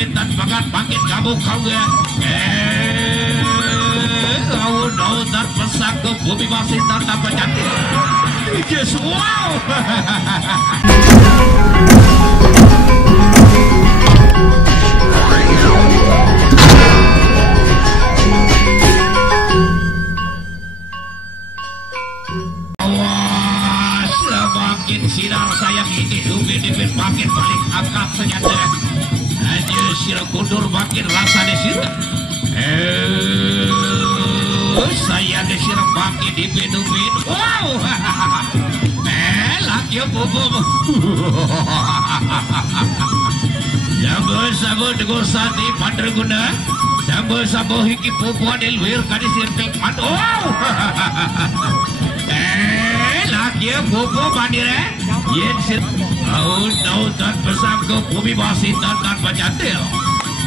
nubentan bagat bangkit kabuk kauga daun dan pesak ke bumi masih tanpa cantik yes wow sinar sayang ini dupin makin balik angkat senjata aja sirah kundur makin rasa desir saya desir makin dupin wow laki bubum sambal dengan sati pandraguna sambal hiki pupuan ilwir kadisir tekman wow laki bubu bandire yen sir daun dan besar ke bumi masih tanpa cantil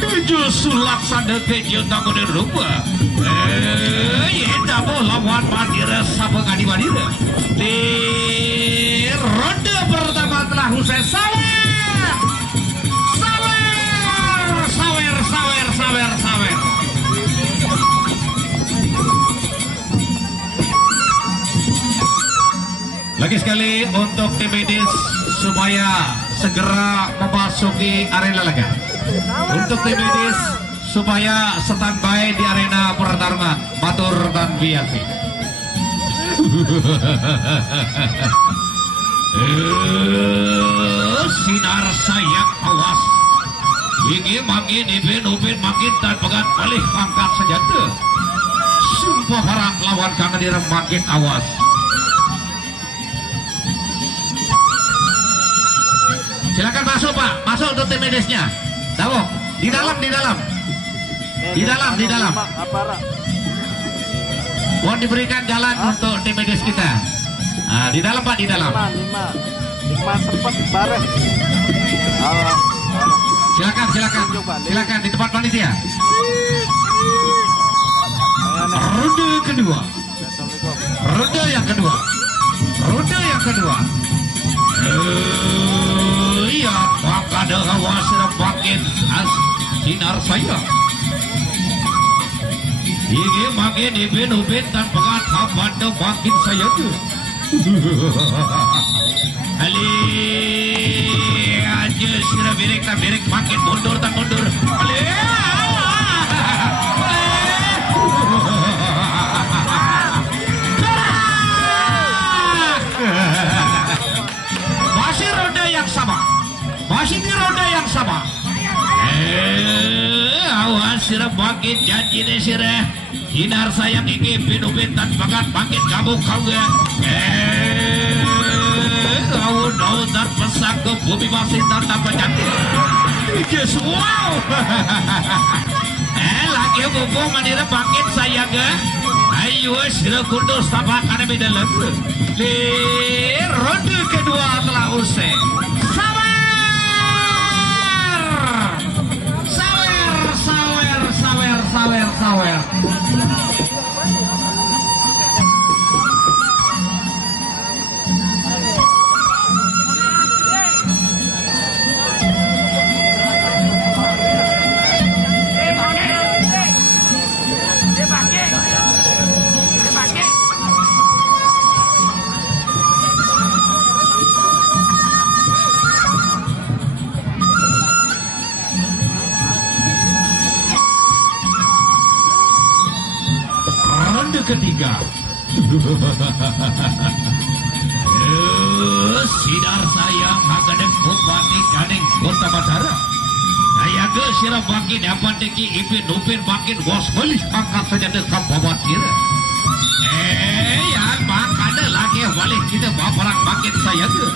tujuh sulak sandal kecil tangan rupa yen dabo lawan bandire sabang adi bandire di ronde pertama telah usai sawer lagi sekali untuk tim medis supaya segera memasuki arena laga. Untuk tim medis supaya standby di arena pertarungan Matur dan biasi. Sinar sayang awas. Ini makin upin makin dan pegat balik angkat senjata. Sumpah harap lawan kangen diri makin awas. Silakan masuk Pak, masuk untuk tim medisnya. Dawok, di dalam. Mohon diberikan jalan untuk tim medis kita. Nah, di dalam Pak, di dalam. 5 sempat bareng. Silakan di tempat panitia. Ronde kedua. Ronde yang kedua. Iya, maka ada awas makin sinar saya. Ini makin upin dan pegat kapan makin saya tuh. Ali aja sirah berek makin mundur. Ali. Masih di roda yang sama. Awas sirah makin janji deh sirah. Sinar sayang ini pinupin dan bagat makin kabuk kauga. Daun dan pesak ke bumi masih tanpa cantik. Yes wow. Lagi bubu manira makin sayang ga. Ayo sirah kundur sama karena beda lagu. Di ronde kedua telah usai. Sawer. Ketiga sinar sayang Hagadeng Bupati Gading Kota Batara saya ke sirah bangkit dapat teki ipin upin bangkit bos belis angkat saja dekam babat sirah yang makanya lagi balik kita bawa perang bangkit saya ke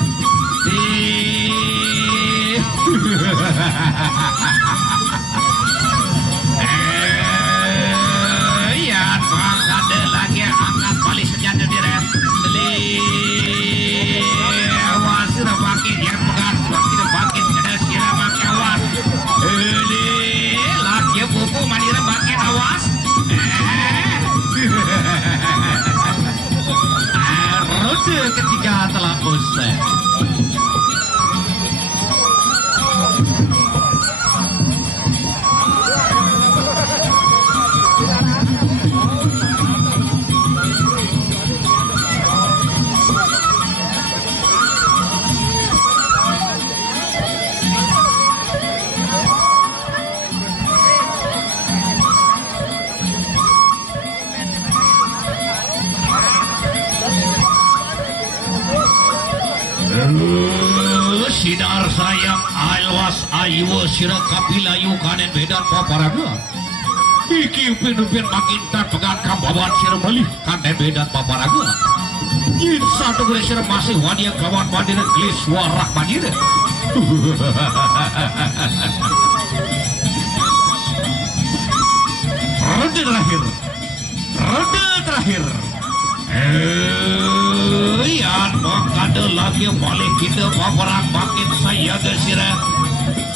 ketiga telah usai. Ayo sirah kapilayu kanen bedan paparaga. Iki upin-upin makin terpegat kambawan sirah balik kanen bedan paparaga. Yin satu gede sirah masih wadiak kawan bandira gelis warak bandira. Ronde terakhir. Yan makada lagi balik kita paparan makin saya ke sirah.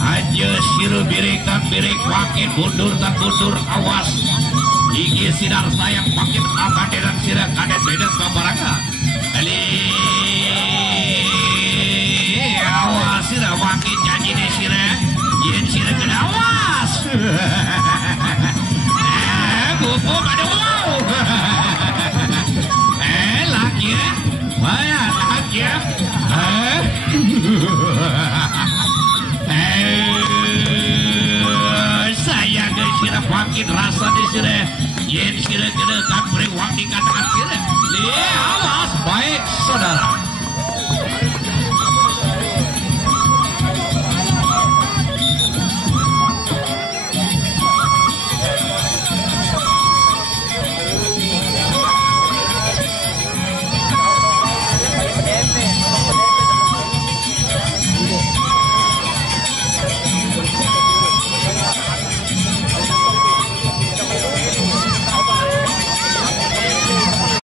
Aja sirah birik makin mundur dan mundur awas. Iki sinar sayang makin akaderan sirah kadet bedan paparanga. Awas sirah makin janji deh sirah. Yen sirah kena awas. Buku pada wow. Laki ya. Wah, laki ya. Saya ke sirah makin rasa di sirah. Yen sirah kena kan beri wang dikatakan sirah. Awas baik saudara.